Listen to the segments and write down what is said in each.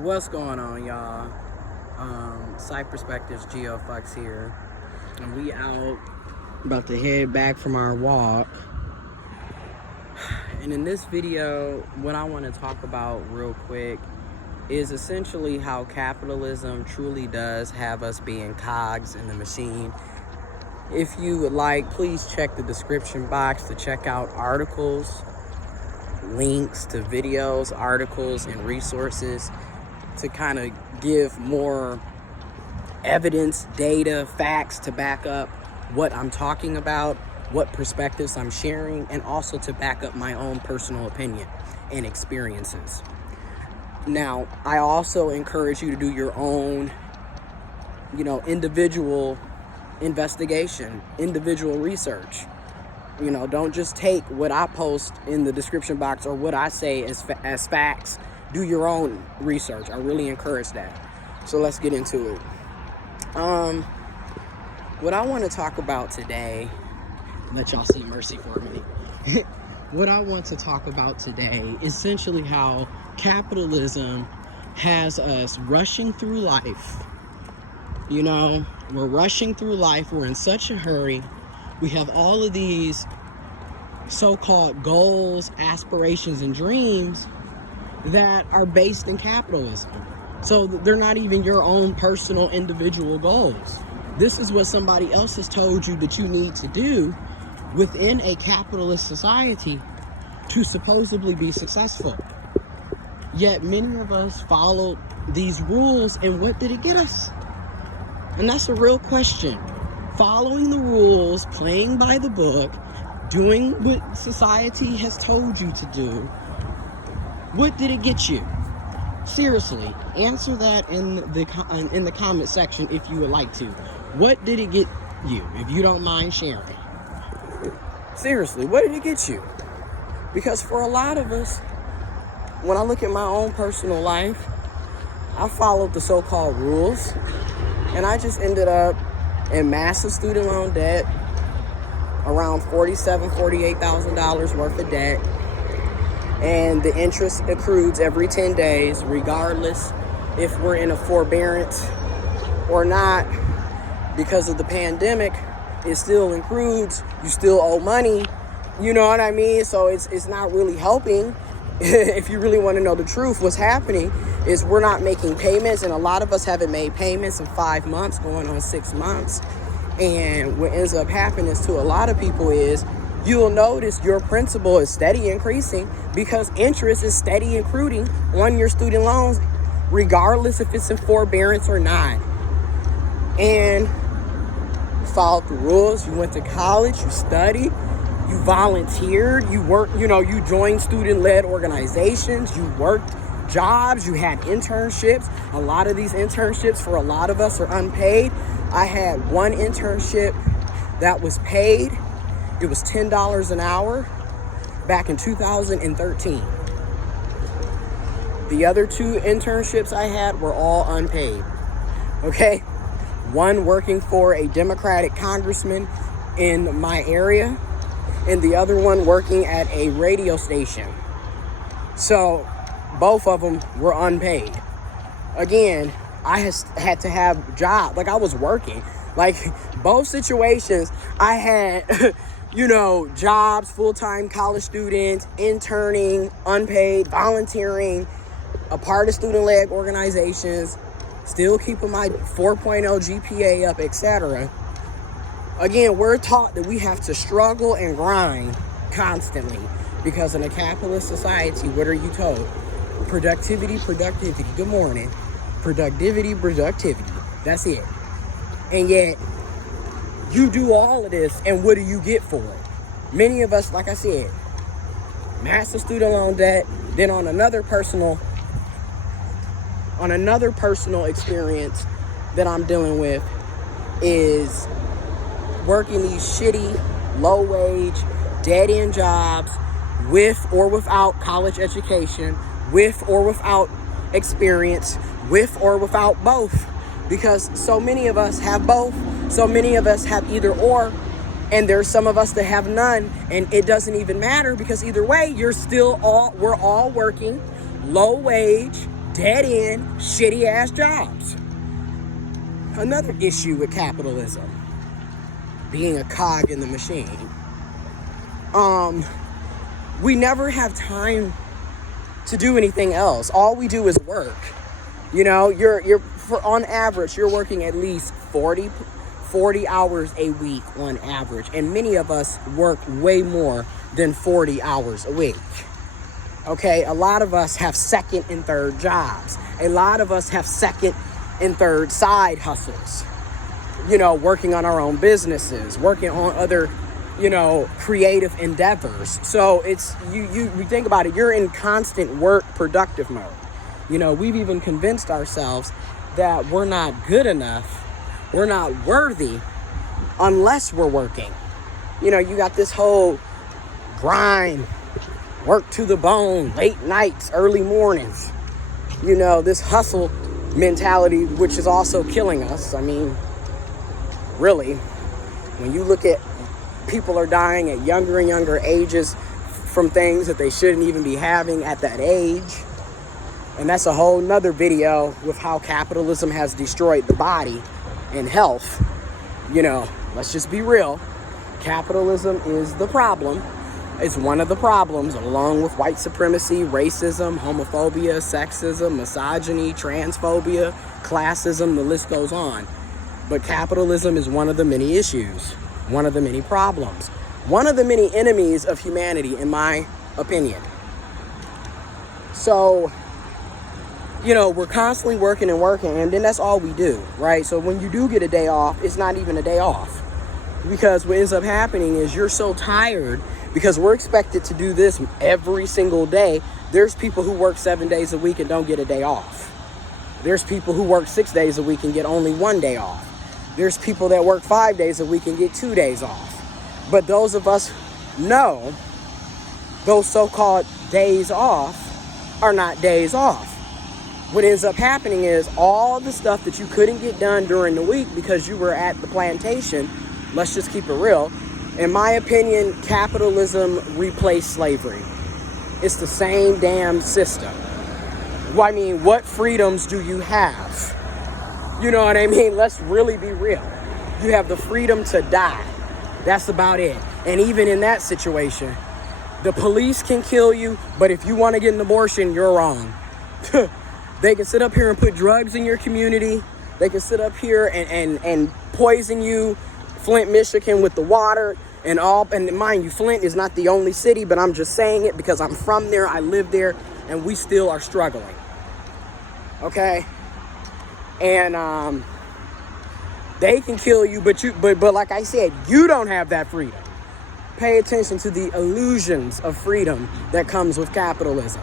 What's going on, y'all? Site Perspectives, giofvcks here, and we out about to head back from our walk. And in this video, what I want to talk about real quick is essentially how capitalism truly does have us being cogs in the machine. If you would like, please check the description box to check out articles, links to videos, articles, and resources to kind of give more evidence, data, facts to back up what I'm talking about, what perspectives I'm sharing, and also to back up my own personal opinion and experiences. Now, I also encourage you to do your own, individual investigation, individual research. Don't just take what I post in the description box or what I say as facts. Do your own research. I really encourage that. So let's get into it. What I want to talk about today, let y'all see Mercy for a minute. What I want to talk about today is essentially how capitalism has us rushing through life. We're rushing through life. We're in such a hurry. We have all of these so-called goals, aspirations, and dreams that are based in capitalism. So they're not even your own personal individual goals. This is what somebody else has told you that you need to do within a capitalist society to supposedly be successful. Yet many of us followed these rules, and what did it get us? And that's a real question. Following the rules, playing by the book, doing what society has told you to do, what did it get you? Seriously, answer that in the comment section if you would like to. What did it get you, if you don't mind sharing? Seriously, what did it get you? Because for a lot of us, when I look at my own personal life, I followed the so-called rules, and I just ended up in massive student loan debt, around $47,000, $48,000 worth of debt. And the interest accrues every 10 days, regardless if we're in a forbearance or not. Because of the pandemic, it still accrues. You still owe money. You know what I mean? So it's not really helping. If you really want to know the truth, what's happening is we're not making payments. And a lot of us haven't made payments in 5 months, going on 6 months. And what ends up happening to a lot of people is you'll notice your principal is steady increasing because interest is steady accruing on your student loans, regardless if it's in forbearance or not. And followed the rules. You went to college, you studied, you volunteered, you worked, you joined student-led organizations, you worked jobs, you had internships. A lot of these internships for a lot of us are unpaid. I had one internship that was paid. It was $10 an hour back in 2013. The other 2 internships I had were all unpaid. Okay? One working for a Democratic congressman in my area, and the other one working at a radio station. So both of them were unpaid. Again, I had to have jobs. Like, I was working. Like, both situations, I had jobs, full-time college students, interning, unpaid, volunteering, a part of student-led organizations, still keeping my 4.0 GPA up, etc. Again, we're taught that we have to struggle and grind constantly because in a capitalist society, what are you told? Productivity. Good morning. Productivity. That's it. And yet, you do all of this, and what do you get for it? Many of us, like I said, massive student loan debt. Then on another personal experience that I'm dealing with is working these shitty, low-wage, dead-end jobs with or without college education, with or without experience, with or without both. Because so many of us have both. So many of us have either or, and there's some of us that have none, and it doesn't even matter because either way, we're all working low wage, dead-end, shitty-ass jobs. Another issue with capitalism, being a cog in the machine. We never have time to do anything else. All we do is work. You know, on average, you're working at least 40 hours a week on average. And many of us work way more than 40 hours a week. Okay, a lot of us have second and third jobs. A lot of us have second and third side hustles. You know, working on our own businesses, working on other, you know, creative endeavors. So it's, you think about it, you're in constant work productive mode. You know, we've even convinced ourselves that we're not good enough, we're not worthy unless we're working. You know, you got this whole grind, work to the bone, late nights, early mornings. You know, this hustle mentality, which is also killing us. I mean, really, when you look at people are dying at younger and younger ages from things that they shouldn't even be having at that age. And that's a whole nother video with how capitalism has destroyed the body and health. You know, let's just be real. Capitalism is the problem. It's one of the problems, along with white supremacy, racism, homophobia, sexism, misogyny, transphobia, classism, the list goes on. But capitalism is one of the many issues, one of the many problems, one of the many enemies of humanity, in my opinion. So, you know, we're constantly working, and then that's all we do, right? So when you do get a day off, it's not even a day off. Because what ends up happening is you're so tired, because we're expected to do this every single day. There's people who work 7 days a week and don't get a day off. There's people who work 6 days a week and get only 1 day off. There's people that work 5 days a week and get 2 days off. But those of us know those so-called days off are not days off. What ends up happening is all the stuff that you couldn't get done during the week because you were at the plantation, let's just keep it real. In my opinion, capitalism replaced slavery. It's the same damn system. Well, I mean, what freedoms do you have? You know what I mean? Let's really be real. You have the freedom to die. That's about it. And even in that situation, the police can kill you, but if you want to get an abortion, you're wrong. They can sit up here and put drugs in your community. They can sit up here and poison you, Flint, Michigan, with the water and all. And mind you, Flint is not the only city, but I'm just saying it because I'm from there, I live there, and we still are struggling. Okay? And they can kill you, but like I said, you don't have that freedom. Pay attention to the illusions of freedom that comes with capitalism.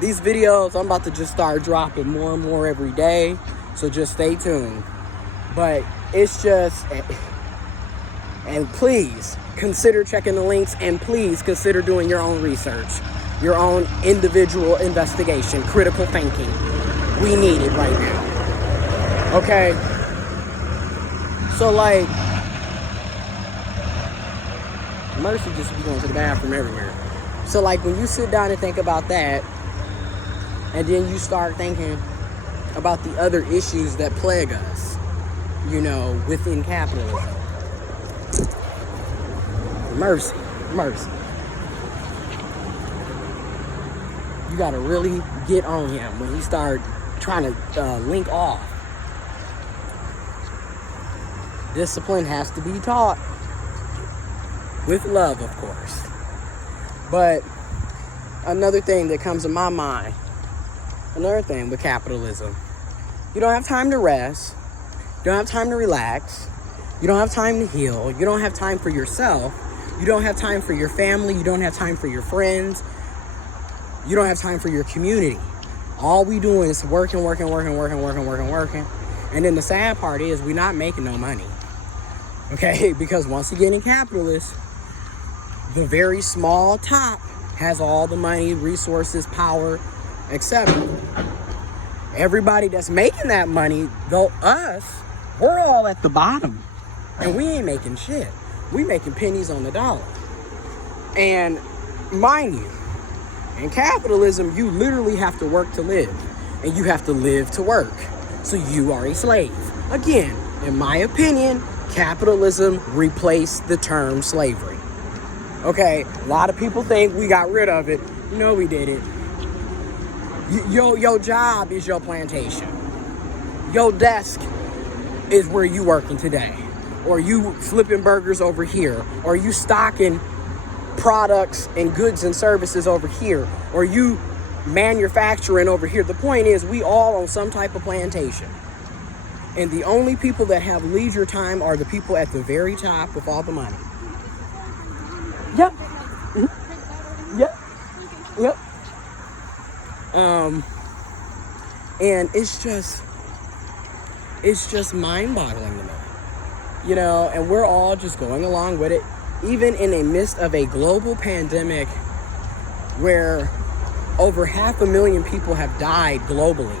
These videos, I'm about to just start dropping more and more every day, so just stay tuned. But it's just, and please consider checking the links, and please consider doing your own research, your own individual investigation, critical thinking. We need it right now. Okay? So like, Mercy just be going to the bathroom everywhere. So like, when you sit down and think about that, and then you start thinking about the other issues that plague us, you know, within capitalism. Mercy. You gotta really get on him when he start trying to link off. Discipline has to be taught. With love, of course. But another thing that comes to my mind, another thing with capitalism, you don't have time to rest, you don't have time to relax, you don't have time to heal, you don't have time for yourself, you don't have time for your family, you don't have time for your friends, you don't have time for your community. All we doing is working. And then the sad part is we're not making no money. Okay, because once again in capitalism, the very small top has all the money, resources, power, etc. Everybody that's making that money, though us, we're all at the bottom. And we ain't making shit. We making pennies on the dollar. And mind you, in capitalism, you literally have to work to live. and you have to live to work. So you are a slave. Again, in my opinion, capitalism replaced the term slavery. Okay, a lot of people think we got rid of it. No, we didn't. Your job is your plantation. Your desk is where you working today. Or you flipping burgers over here. Or you stocking products and goods and services over here. Or you manufacturing over here. The point is, we all on some type of plantation. And the only people that have leisure time are the people at the very top with all the money. Yep. Mm-hmm. Yep. Yep. And it's just mind-boggling to me. You know, and we're all just going along with it, even in the midst of a global pandemic where over 500,000 people have died globally.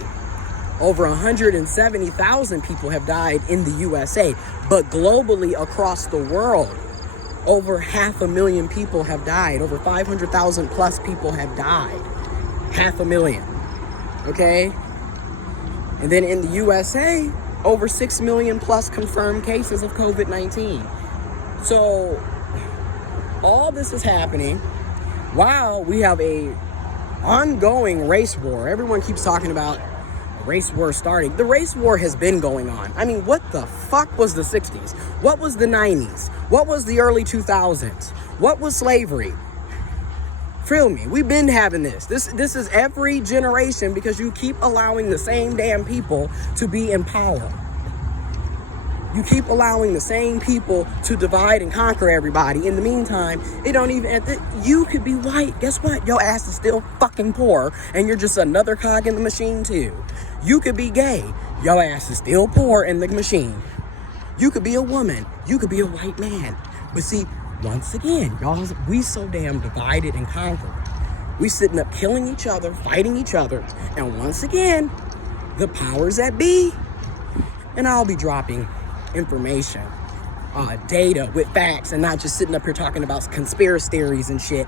Over 170,000 people have died in the USA, but globally across the world, over 500,000 people have died. Over 500,000 plus people have died. 500,000. Okay? And then in the USA, over 6 million plus confirmed cases of COVID-19. So all this is happening while we have a ongoing race war. Everyone keeps talking about a race war starting. The race war has been going on. I mean, what the fuck was the 60s? What was the 90s? What was the early 2000s? What was slavery? Feel me, we've been having this. This is every generation, because you keep allowing the same damn people to be in power. You keep allowing the same people to divide and conquer everybody. In the meantime, it don't even, you could be white. Guess what? Your ass is still fucking poor, and you're just another cog in the machine too. You could be gay. Your ass is still poor in the machine. You could be a woman. You could be a white man. But see, once again, y'all, we so damn divided and conquered. We sitting up killing each other, fighting each other. And once again, the powers that be, and I'll be dropping information, data with facts, and not just sitting up here talking about conspiracy theories and shit,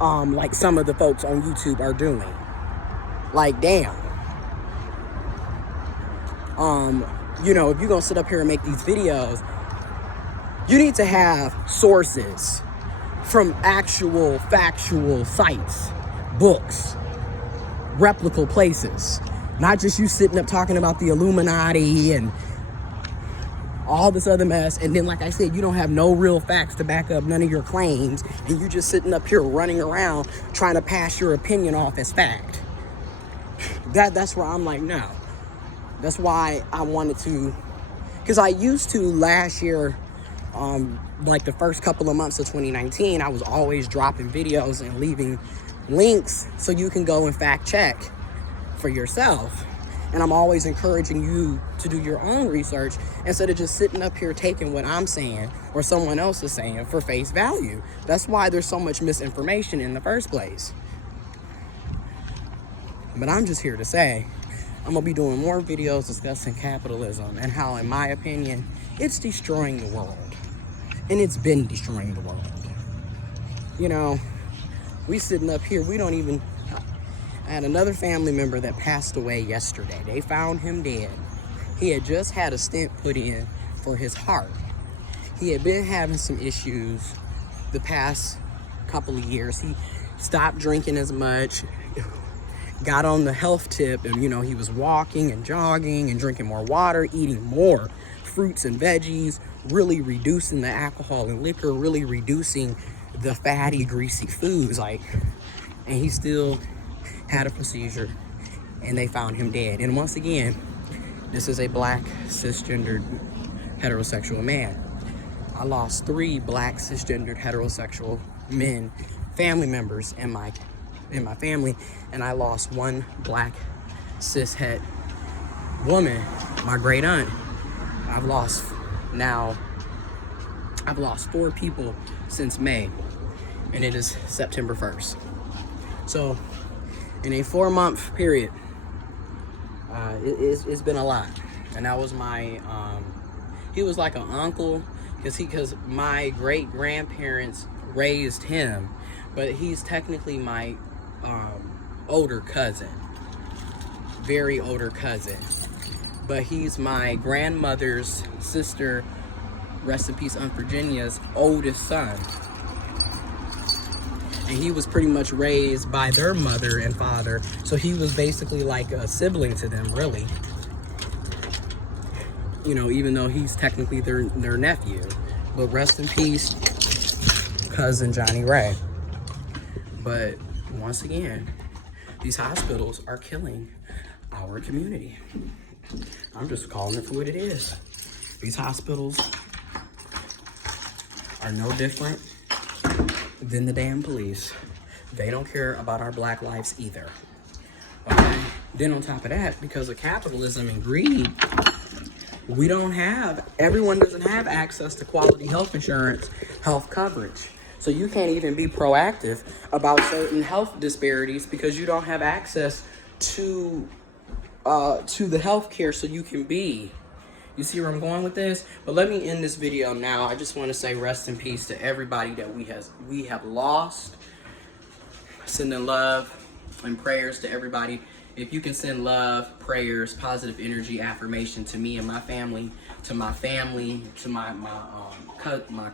like some of the folks on YouTube are doing. Like, damn. You know, if you're gonna sit up here and make these videos, you need to have sources from actual factual sites, books, replicable places. Not just you sitting up talking about the Illuminati and all this other mess. And then, like I said, you don't have no real facts to back up none of your claims. And you just sitting up here running around trying to pass your opinion off as fact. That's where I'm like, no. That's why I wanted to, because I used to last year, like the first couple of months of 2019, I was always dropping videos and leaving links so you can go and fact check for yourself. And I'm always encouraging you to do your own research instead of just sitting up here taking what I'm saying or someone else is saying for face value. That's why there's so much misinformation in the first place. But I'm just here to say, I'm gonna be doing more videos discussing capitalism and how, in my opinion, it's destroying the world. And it's been destroying the world. You know, we sitting up here, we don't even, I had another family member that passed away yesterday. They found him dead. He had just had a stent put in for his heart. He had been having some issues the past couple of years. He stopped drinking as much, got on the health tip, and, you know, he was walking and jogging and drinking more water, eating more fruits and veggies, really reducing the alcohol and liquor, really reducing the fatty, greasy foods, like, and he still had a procedure, and they found him dead. And once again, this is a black, cisgendered, heterosexual man. I lost 3 black, cisgendered, heterosexual men, family members in my family, and I lost 1 black, cishet woman, my great aunt. I've lost 4 people since May, and it is September 1st. So, in a 4-month period, it's been a lot. And that was my, he was like an uncle, because my great-grandparents raised him, but he's technically my older cousin. very older cousin, but he's my grandmother's sister, rest in peace, Aunt Virginia's oldest son. And he was pretty much raised by their mother and father, so he was basically like a sibling to them, really. You know, even though he's technically their nephew. But rest in peace, cousin Johnny Ray. But once again, these hospitals are killing our community. I'm just calling it for what it is. These hospitals are no different than the damn police. They don't care about our black lives either. Okay? Then on top of that, because of capitalism and greed, everyone doesn't have access to quality health insurance, health coverage. So you can't even be proactive about certain health disparities because you don't have access to the health care so you can be. You see where I'm going with this? But let me end this video now. I just want to say rest in peace to everybody that we have lost. Sending love and prayers to everybody. If you can send love, prayers, positive energy, affirmation to me and my family, to my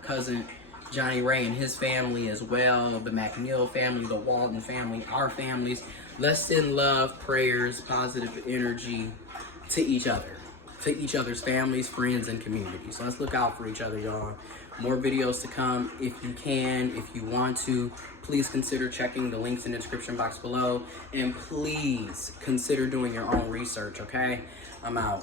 cousin Johnny Ray and his family as well, the McNeil family, the Walton family, our families. Let's send love, prayers, positive energy to each other, to each other's families, friends, and communities. Let's look out for each other, y'all. More videos to come. If you can, if you want to, please consider checking the links in the description box below. And please consider doing your own research, okay? I'm out.